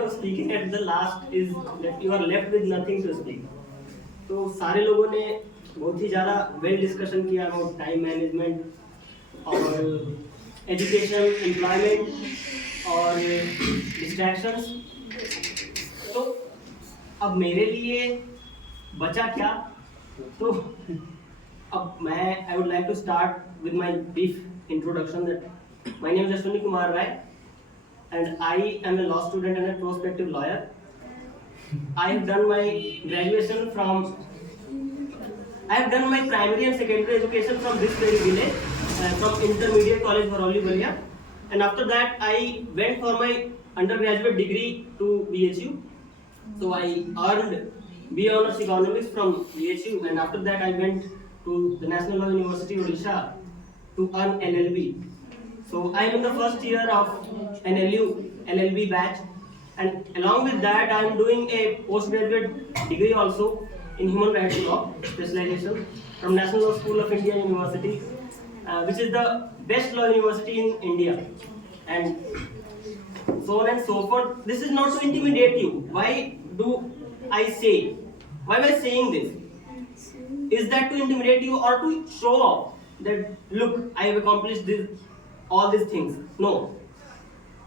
of speaking at the last is that you are left with nothing to speak. तो सारे लोगों ने बहुत ही ज़्यादा वेल डिस्कशन किया अबाउट टाइम मैनेजमेंट और एजुकेशन, एम्प्लॉयमेंट और डिस्ट्रैक्शंस. तो अब मेरे लिए बचा क्या? तो अब मैं I would like to start with my brief introduction that my name is Ashwini Kumar Rai and I am a law student and a prospective lawyer. I have done my graduation from, I have done my primary and secondary education from this very village, from Intermediate College Varoli Balia, and after that I went for my undergraduate degree to BHU. So I earned BA Honours Economics from BHU, and after that I went to the National Law University Odisha to earn LLB. So I am in the first year of NLU LLB batch, and along with that I am doing a postgraduate degree also in human rights law specialization from National Law School of India University, which is the best law university in India, and so on and so forth. This is not to intimidate you. Why do I say? Why am I saying this? Is that to intimidate you or to show off that look, I have accomplished this? All these things? No,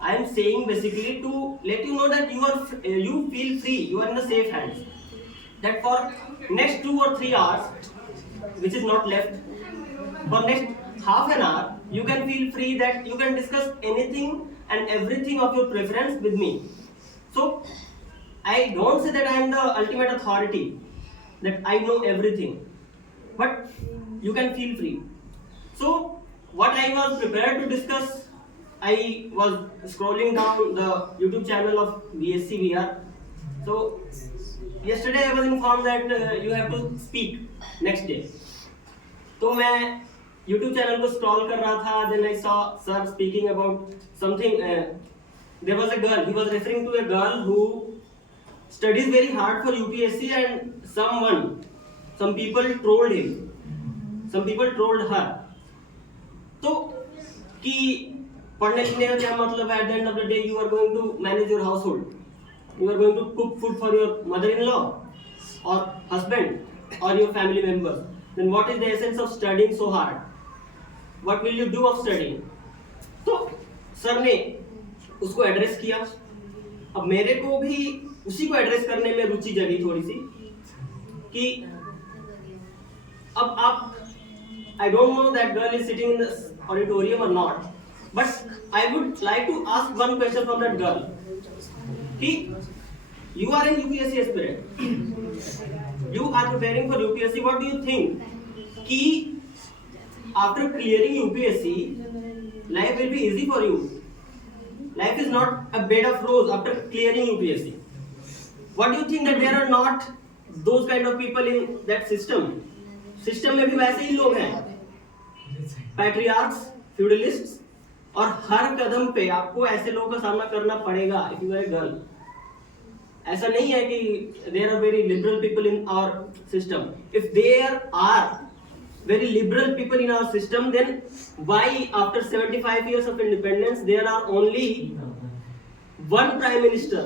I am saying basically to let you know that you feel free, you are in the safe hands, that for next 2 or 3 hours which is not left, for next half an hour you can feel free that you can discuss anything and everything of your preference with me. So I don't say that I am the ultimate authority, that I know everything, but you can feel free. So what I was prepared to discuss, I was scrolling down the YouTube channel of BSc VR. So yesterday I was informed that you have to speak next day. तो मैं YouTube channel को scroll कर रहा था, then I saw sir speaking about something. There was a girl, he was referring to a girl who studies very hard for UPSC, and some people trolled him, some people trolled her. तो कि पढ़ने लिखने का क्या मतलब है? At the end of the day you are going to manage your household, you are going to cook food for your mother in law और husband और your family members. Then what is the essence of studying so hard? What will you do of studying? तो sir ने उसको address किया. अब मेरे को भी उसी को एड्रेस करने में रुचि जगी थोड़ी सी कि अब आप, I don't know that girl is sitting in the auditorium or not, but I would like to ask one question from that girl. You are an UPSC aspirant, you are preparing for UPSC. What do you think कि after clearing UPSC life will be easy for you? Life is not a bed of roses after clearing UPSC. What do you think that there are not those kind of people in that system? System में भी वैसे ही लोग हैं, पैट्रियार्क्स, फ्यूडलिस्ट्स, और हर कदम पे आपको ऐसे लोगों का सामना करना पड़ेगा if you are a girl. ऐसा नहीं है कि there are very liberal people in our system. If there are very liberal people in our system, then why after 75 years of independence there are only one prime minister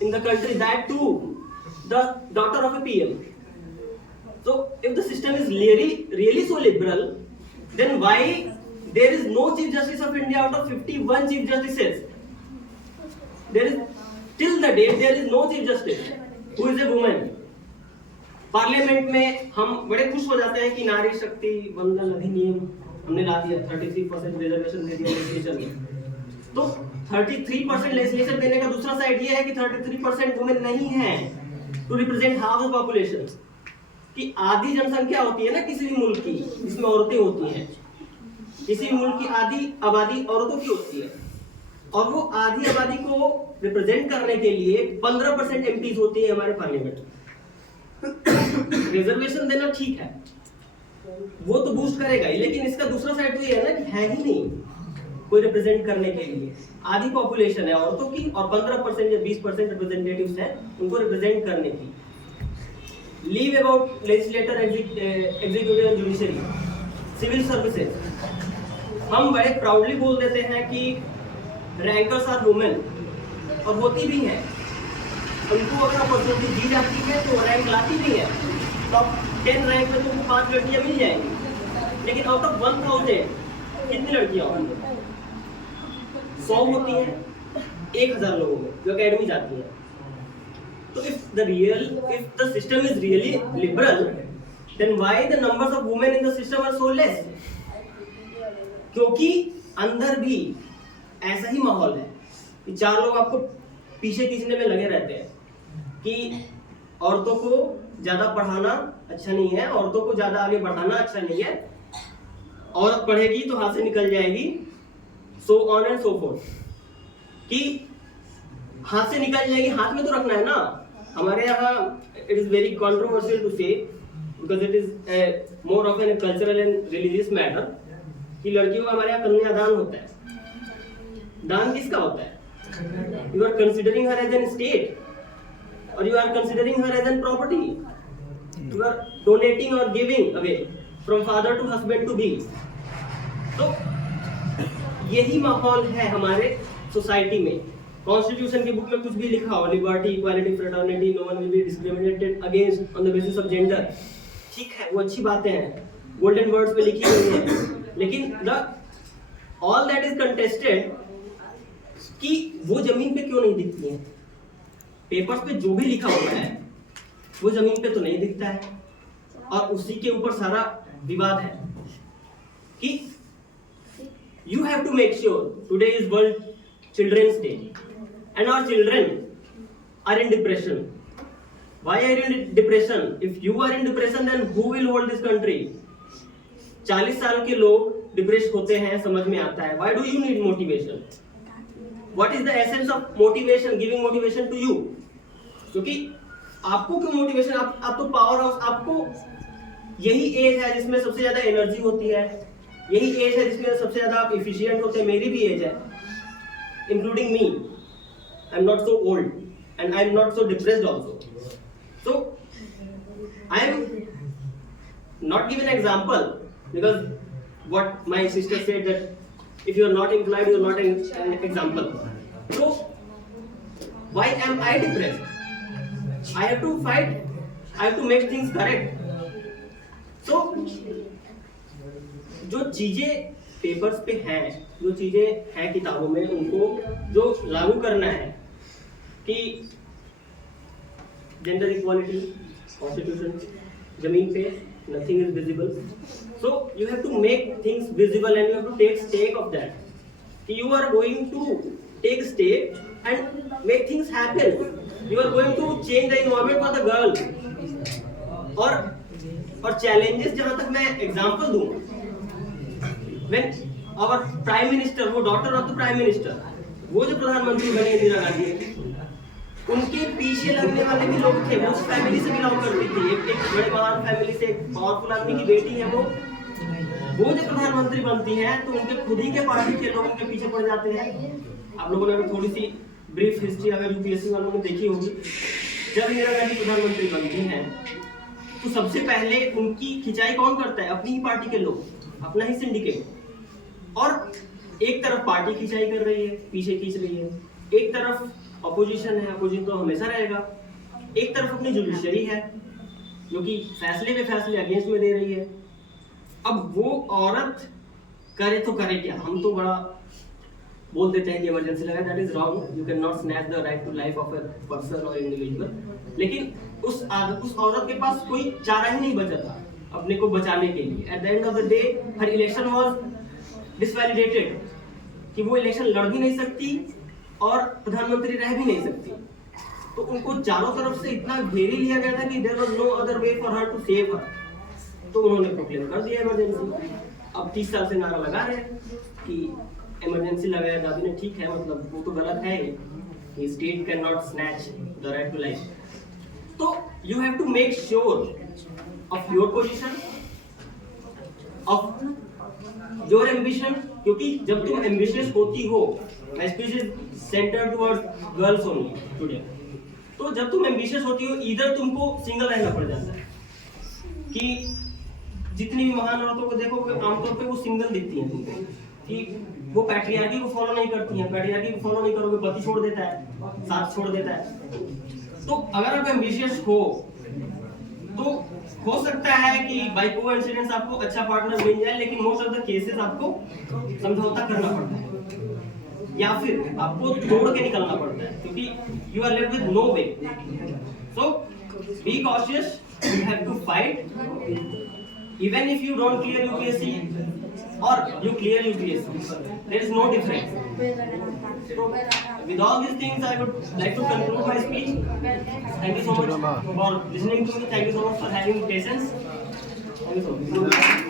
in the country, that too the daughter of a PM? So if the system is really so liberal, then why there is no Chief Justice of India out of 51 Chief Justices? There is, till the date there is no Chief Justice who is a woman. Parliament में हम बड़े खुश हो जाते हैं कि नारी शक्ति वंदन अधिनियम हमने ला दिया, 33% रिजर्वेशन दे दिया लेजिस्लेशन में. तो 33% लेजिस्लेशन देने का दूसरा साइड ये है कि 33% वुमेन नहीं है to represent half the population. कि आधी जनसंख्या होती है ना किसी भी मुल्क की, जिसमें औरतें होती हैं, किसी भी मुल्क की आधी आबादी औरतों की होती है, और वो आधी आबादी को रिप्रेजेंट करने के लिए 15% एमपीज होती है हमारे पार्लियामेंट. रिजर्वेशन देना ठीक है, वो तो बूस्ट करेगा ही, लेकिन इसका दूसरा साइड तो ये है ना कि है ही नहीं कोई रिप्रेजेंट करने के लिए. आधी पॉपुलेशन है औरतों की और 15% या 20% रिप्रेजेंटेटिव्स हैं उनको रिप्रेजेंट करने की. Leave about legislator, executive and judiciary, civil services. हम बड़े प्राउडली बोल देते हैं कि रैंकर्स आर वुमेन, और होती भी है, उनको अगर अपॉर्चुनिटी दी जाती है तो रैंक लाती भी है। टॉप 10 रैंक में तुमको 5 लड़कियां मिल जाएंगी, लेकिन आउट ऑफ 1000 कितनी लड़कियां होंगी? 100 होती हैं 1000 लोगों में जो अकेडमी जाती है। तो if the system is really liberal, then why the numbers of women in the system are so less? क्योंकि अंदर भी ऐसा ही माहौल है कि 4 लोग आपको पीछे खींचने में लगे रहते हैं कि औरतों को ज्यादा पढ़ाना अच्छा नहीं है, औरतों को ज्यादा आगे बढ़ाना अच्छा नहीं है, औरत पढ़ेगी तो हाथ से निकल जाएगी, so on and so fourth, कि हाथ से निकल जाएगी, हाथ में तो रखना है ना। हमारे यहाँ it is very controversial to say, because it is more of an cultural and religious matter, कि लड़कियों का हमारे यहाँ कन्यादान होता है। दान किसका होता है? You are considering her as an state और you are considering her as an property, you are donating और giving away from father to husband to be. तो यही माहौल है हमारे सोसाइटी में। कॉन्स्टिट्यूशन की बुक में कुछ भी लिखा हो, liberty, equality, fraternity, no one will be discriminated against on the basis of gender, ठीक है, वो अच्छी बातें हैं, गोल्डन वर्ड्स पे लिखी हुई है, लेकिन the all that is contested कि वो जमीन पे क्यों नहीं दिखती है? पेपर्स पे जो भी लिखा होता है वो जमीन पे तो नहीं दिखता है, और उसी के ऊपर सारा विवाद है कि you have to make sure today is World Children's Day and our children are in depression. Why are you in depression? If you are in depression, then who will hold this country? 40 साल के लोग depress होते हैं, समझ में आता है। Why do you need motivation? What is the essence of motivation? Giving motivation to you? क्योंकि आपको क्यों मोटिवेशन? आप तो पावर हाउस, आपको यही एज है जिसमें सबसे ज्यादा एनर्जी होती है, यही एज है जिसमें सबसे ज्यादा आप एफिशिएंट होते हैं। मेरी भी एज है, including me. I am not so old and I am not so depressed also. So I am not given example because what my sister said that if you are not employed you are not an example. So why am I depressed? I have to fight, I have to make things correct. So जो चीजें papers पे हैं, जो चीजें हैं किताबों में, उनको जो लागू करना है कि जेंडर इक्वालिटी, कॉन्स्टिट्यूशन, जमीन पे nothing is visible, so you have to make things visible and you have to take stake of that, कि you are going to take stake and make things happen, you are going to change the environment for the girl. और challenges जहां तक मैं example दूं, when our prime minister, वो daughter of the prime minister, वो जो प्रधानमंत्री बने इंदिरा गांधी, उनके पीछे लगने वाले भी लोग थे, वो उस फैमिली से बिलोंग करती थी, एक बड़े महान फैमिली से, एक पावरफुल आदमी की बेटी है वो जो प्रधानमंत्री बनती है तो उनके खुद ही के पार्टी के लोग उनके पीछे पड़ जाते हैं। आप लोगों ने अगर थोड़ी सी ब्रीफ हिस्ट्री अगर यूपीएससी वालों ने देखी होगी, जब इंदिरा गांधी प्रधानमंत्री बनती हैं तो सबसे पहले उनकी खिंचाई कौन करता है? अपनी ही पार्टी के लोग, अपना ही सिंडिकेट। और एक तरफ पार्टी खिंचाई कर रही है, पीछे खींच रही है, एक तरफ अपोजिशन है, अपोजिशन तो हमेशा रहेगा, एक तरफ अपनी जुडिशरी है जो कि फैसले पे फैसले अगेंस्ट में दे रही है। अब वो औरत करे तो करे क्या? हम तो बड़ा बोल देते हैं कि इमरजेंसी लगा, that is wrong, you can not snatch the right to life of a person और इंडिविजुअल। लेकिन उस औरत के पास कोई चारा ही नहीं बचा था अपने को बचाने के लिए। At the end of the day her election was disvalidated, कि वो इलेक्शन लड़ भी नहीं सकती और प्रधानमंत्री रह भी नहीं सकती। तो उनको चारों तरफ से इतना घेरे लिया गया था कि there was no other way for her to save her. तो उन्होंने प्रोक्लेम कर दिया इमरजेंसी। अब 30 साल से नारा लगा रहे कि इमरजेंसी लगाया दादी ने, ठीक है, मतलब वो तो गलत है कि state can not snatch the right to life. तो you have to make sure of your position, of your ambition, क्योंकि जब तुम एम्बिशियस होती हो, my speech is centred towards girls only today, तो जब तुम एम्बिशियस होती हो, इधर तुमको सिंगल रहना पड़ जाता है कि जितनी भी महान औरतों को देखोगे आमतौर पे वो सिंगल दिखती हैं तुमको, कि वो पैट्रियार्की को फॉलो नहीं करती हैं। पैट्रियार्की को फॉलो नहीं करोगे, पति छोड़ देता है, साथ छोड़ देता है। तो अगर आप एम्बिशियस हो तो हो सकता है कि बाय कोइंसिडेंस आपको अच्छा पार्टनर मिल जाए, लेकिन मोस्ट ऑफ द केसेस आपको समझौता करना पड़ता है या फिर आपको तोड़ के निकलना पड़ता है, क्योंकि you are left with no way. So be cautious, you have to fight even if you don't clear UPSC or you clear UPSC, there is no difference. So with all these things I would like to conclude my speech. Thank you so much for listening to me. Thank you so much for having patience. Thank you so much.